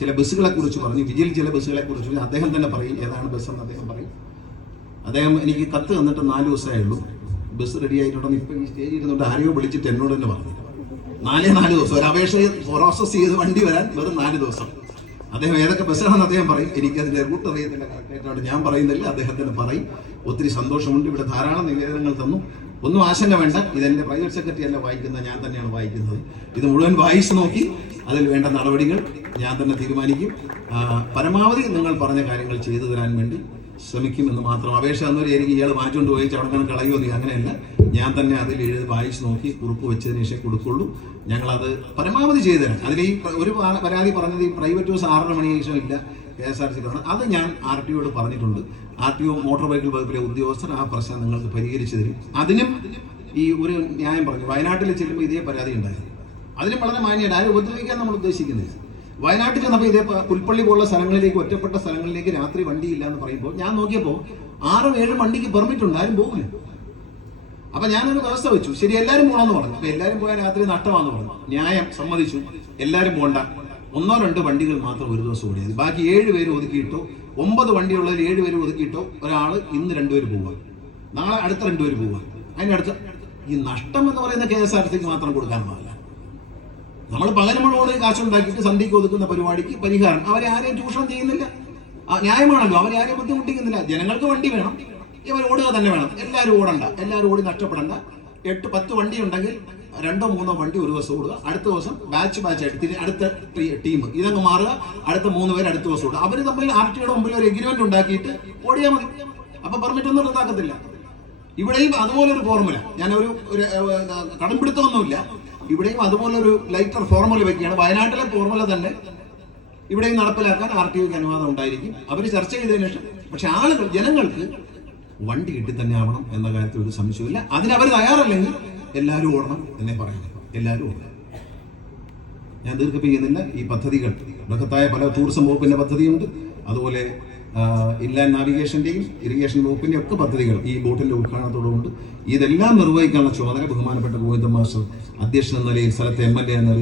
ചില ബസ്സുകളെ കുറിച്ച് പറഞ്ഞു. വിജിൽ ചില ബസ്സുകളെ കുറിച്ച് പറഞ്ഞു. അദ്ദേഹം തന്നെ പറയും ഏതാണ് ബസ് എന്ന് അദ്ദേഹം പറയും. അദ്ദേഹം എനിക്ക് കത്ത് തന്നിട്ട് നാല് ദിവസമേ ഉള്ളൂ. ബസ് റെഡി ആയിട്ടുണ്ടെന്ന് ഇപ്പം ഈ സ്റ്റേജിൽ ഇരുന്നുകൊണ്ട് ആരെയോ വിളിച്ചിട്ട് എന്നോട് തന്നെ പറഞ്ഞു. നാലേ നാല് ദിവസം. ഒരു അപേക്ഷ പ്രോസസ് ചെയ്ത് വണ്ടി വരാൻ വെറും നാല് ദിവസം. അദ്ദേഹം ഏതൊക്കെ ബസ്സാണെന്ന് അദ്ദേഹം പറയും. എനിക്ക് അതിന്റെ റൂട്ട് അറിയത്തില്ല. കറക്റ്റായിട്ടാണ് ഞാൻ പറയുന്നില്ല. അദ്ദേഹത്തിന് പറയും. ഒത്തിരി സന്തോഷമുണ്ട്. ഇവിടെ ധാരാളം നിവേദനങ്ങൾ തന്നു. ഒന്നും ആശങ്ക വേണ്ട. ഇതെന്റെ പ്രൈവറ്റ് സെക്രട്ടറി അല്ല വായിക്കുന്നത് ഞാൻ തന്നെയാണ് വായിക്കുന്നത്. ഇത് മുഴുവൻ വായിച്ചു നോക്കി അതിൽ വേണ്ട നടപടികൾ ഞാൻ തന്നെ തീരുമാനിക്കും. പരമാവധി നിങ്ങൾ പറഞ്ഞ കാര്യങ്ങൾ ചെയ്തു തരാൻ വേണ്ടി ശ്രമിക്കുമെന്ന് മാത്രം അപേക്ഷ എന്നൊരായിരിക്കും ഇയാൾ വായിച്ചുകൊണ്ട് പോയി ചടങ്ങനെ കളയോ നീ അങ്ങനെയല്ല. ഞാൻ തന്നെ അതിൽ എഴുതി വായിച്ച് നോക്കി കുറിപ്പ് വെച്ചതിന് ശേഷം കൊടുക്കുള്ളൂ ഞങ്ങളത് പരമാവധി ചെയ്തു തരാം. അതിൽ ഈ ഒരു പരാതി പറഞ്ഞത് ഈ പ്രൈവറ്റ് ബസ് ആറര മണി ശേഷം ഇല്ല കെ എസ് ആർ സി അത് ഞാൻ ആർ ടി ഒയോട് പറഞ്ഞിട്ടുണ്ട്. R T O motor vehicle വകുപ്പിലെ ഉദ്യോഗസ്ഥർ ആ പ്രശ്നം നിങ്ങൾക്ക് പരിഹരിച്ചു തരും. അതിനും ഈ ഒരു ന്യായം പറഞ്ഞു. വയനാട്ടിൽ ചെല്ലുമ്പോൾ ഇതേ പരാതി ഉണ്ടായിരുന്നു. അതിനും വളരെ മാന്യമാണ് ആരും ഉപദ്രവിക്കാൻ നമ്മൾ ഉദ്ദേശിക്കുന്നില്ല. വയനാട്ടിൽ ചെന്നപ്പോൾ ഇതേ പുൽപ്പള്ളി പോലുള്ള സ്ഥലങ്ങളിലേക്ക് ഒറ്റപ്പെട്ട സ്ഥലങ്ങളിലേക്ക് രാത്രി വണ്ടിയില്ല എന്ന് പറയുമ്പോൾ ഞാൻ നോക്കിയപ്പോൾ ആറും ഏഴും വണ്ടിക്ക് പെർമിറ്റ് ഉണ്ട് ആരും പോകില്ല അപ്പൊ ഞാനൊരു വ്യവസ്ഥ വെച്ചു. ശരി എല്ലാവരും പോകണമെന്ന് പറഞ്ഞു. അപ്പൊ എല്ലാവരും പോയാൽ രാത്രി നഷ്ടമാണെന്ന് പറഞ്ഞു. ന്യായം സമ്മതിച്ചു. എല്ലാവരും പോകണ്ട ഒന്നോ രണ്ടോ വണ്ടികൾ മാത്രം ഒരു ദിവസം ഓടിയത് ബാക്കി ഏഴ് പേര് ഒതുക്കിയിട്ടോ ഒമ്പത് വണ്ടിയുള്ളതിൽ ഏഴ് പേര് ഒതുക്കിയിട്ടോ ഒരാൾ ഇന്ന് രണ്ടുപേര് പോവുക നാളെ അടുത്ത രണ്ടുപേര് പോവുക അതിനടുത്ത് ഈ നഷ്ടം എന്ന് പറയുന്ന കെ എസ് ആർ സിക്ക് മാത്രം കൊടുക്കാനുള്ളതല്ല നമ്മൾ പകരം മുഴുവൻ കാശുണ്ടാക്കിയിട്ട് സന്ധിക്ക് ഒതുക്കുന്ന പരിപാടിക്ക് പരിഹാരം. അവരെ ആരെയും ചൂഷണം ചെയ്യുന്നില്ല. ന്യായമാണല്ലോ. അവരെ ആരെയും ബുദ്ധിമുട്ടിക്കുന്നില്ല. ജനങ്ങൾക്ക് വണ്ടി വേണം. ഇവർ ഓടുക തന്നെ വേണം. എല്ലാവരും ഓടണ്ട. എല്ലാവരും ഓടി നഷ്ടപ്പെടണ്ട. എട്ട് പത്ത് വണ്ടി ഉണ്ടെങ്കിൽ രണ്ടോ മൂന്നോ വണ്ടി ഒരു ദിവസം ഓടുക. അടുത്ത ദിവസം ബാച്ച് ബാച്ച് ആയിട്ട് അടുത്ത ടീം ഇതങ്ങ് മാറുക. അടുത്ത മൂന്ന് പേര് അടുത്ത ദിവസം ഓടുക. അവർ തമ്മിൽ ആർ ടിയുടെ മുമ്പിൽ ഒരു എഗ്രിമെന്റ് ഉണ്ടാക്കിയിട്ട് ഓടിയാൽ മതി. അപ്പൊ പെർമിറ്റ് ഒന്നും റദ്ദാക്കത്തില്ല. ഇവിടെയും അതുപോലൊരു ഫോർമുല ഞാനൊരു ഒരു കടംപിടുത്തമൊന്നുമില്ല ഇവിടെയും അതുപോലെ ഒരു ലൈറ്റർ ഫോർമുല വെക്കുകയാണ്. വയനാട്ടിലെ ഫോർമുല തന്നെ ഇവിടെയും നടപ്പിലാക്കാൻ ആർ ടി ഒക്ക് അനുവാദം ഉണ്ടായിരിക്കും. അവർ ചർച്ച ചെയ്തതിനു ശേഷം പക്ഷെ ആളുകൾ ജനങ്ങൾക്ക് വണ്ടി കിട്ടി തന്നെ ആവണം എന്ന കാര്യത്തിൽ ഒരു സംശയമില്ല അതിനവർ തയ്യാറല്ലെങ്കിൽ എല്ലാവരും ഓടണം എന്നേ പറയുന്നു എല്ലാവരും ഓടണം. ഞാൻ ദീർഘിപ്പിക്കുന്നില്ല. ഈ പദ്ധതികൾ ബൃഹത്തായ പല ടൂറിസം വകുപ്പിന്റെ പദ്ധതിയുണ്ട്. അതുപോലെ ഇൻലാൻഡ് നാവിഗേഷന്റെയും ഇറിഗേഷൻ വകുപ്പിന്റെയും ഒക്കെ പദ്ധതികൾ ഈ ബോട്ടിന്റെ ഉദ്ഘാടനത്തോടുകൊണ്ട് ഇതെല്ലാം നിർവഹിക്കാനുള്ള ചുമതല ബഹുമാനപ്പെട്ട ഗോവിന്ദ മാസ്റ്റർ അധ്യക്ഷൻ എന്ന നിലയിൽ സ്ഥലത്തെ എം എൽ എ എന്ന